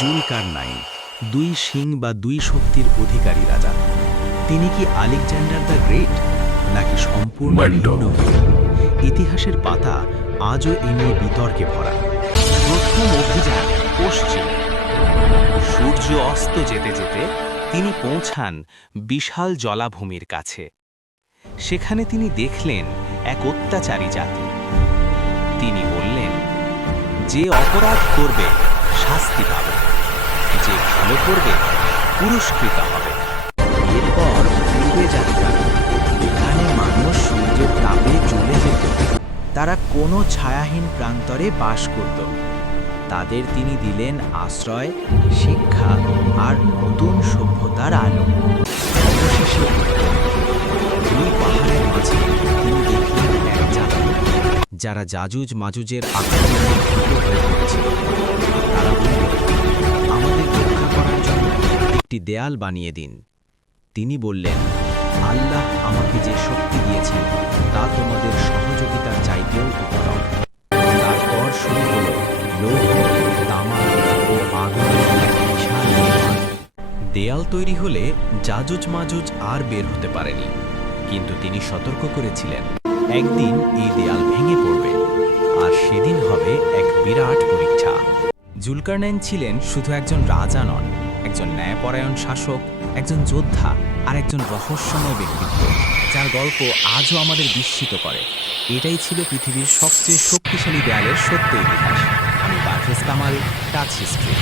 জুলকারনাইন, দুই শিং বা দুই শক্তির অধিকারী রাজা। তিনি কি আলেকজান্ডার দ্য গ্রেট, নাকি সম্পূর্ণ ভিন্ন কেউ? ইতিহাসের পাতা আজও এ নিয়ে বিতর্কে ভরা। প্রথম অভিযান পশ্চিম। সূর্য অস্ত যেতে যেতে তিনি পৌঁছান বিশাল জলাভূমির কাছে। সেখানে তিনি দেখলেন এক অত্যাচারী জাতি। তিনি বললেন, যে অপরাধ করবে শাস্তি পাবে, যে ভালো করবে পুরস্কৃত হবে। এরপর পূর্বে যাত্রা। এখানে মানুষ সূর্যের তাপে জ্বলে যেত। তারা কোনো ছায়াহীন প্রান্তরে বাস করত। তাদের তিনি দিলেন আশ্রয়, শিক্ষা আর নতুন সভ্যতার আলো। অবশেষে দুই পাহাড়ের মাঝে তিনি দেখলেন এক জাতি, যারা যাজুজ মাজুজের আক্রমণে ভীত হয়ে পড়েছিল। তারা বলল, আমাদের রক্ষা করার জন্য একটি দেয়াল বানিয়ে দিন। তিনি বললেন, আল্লাহ আমাকে যে শক্তি দিয়েছেন তা তোমাদের সহযোগিতার চাইতেও উত্তম। তারপর শুরু হল লৌহ, তামা ও আগুনের এক বিশাল নির্মাণ। দেয়াল তৈরি হলে যাজুজ মাজুজ আর বের হতে পারেনি, কিন্তু তিনি সতর্ক করেছিলেন, একদিন এই দেয়াল ভেঙে পড়বে, আর সেদিন হবে এক বিরাট পরীক্ষা। জুলকারনাইন ছিলেন শুধু একজন রাজা নন, একজন ন্যায়পরায়ণ শাসক, একজন যোদ্ধা আর একজন রহস্যময় ব্যক্তিত্ব, যার গল্প আজও আমাদের বিস্মিত করে। এটাই ছিল পৃথিবীর সবচেয়ে শক্তিশালী দেয়ালের সত্য ইতিহাস। আমি পারভেজ কামাল, টাচ হিস্ট্রি।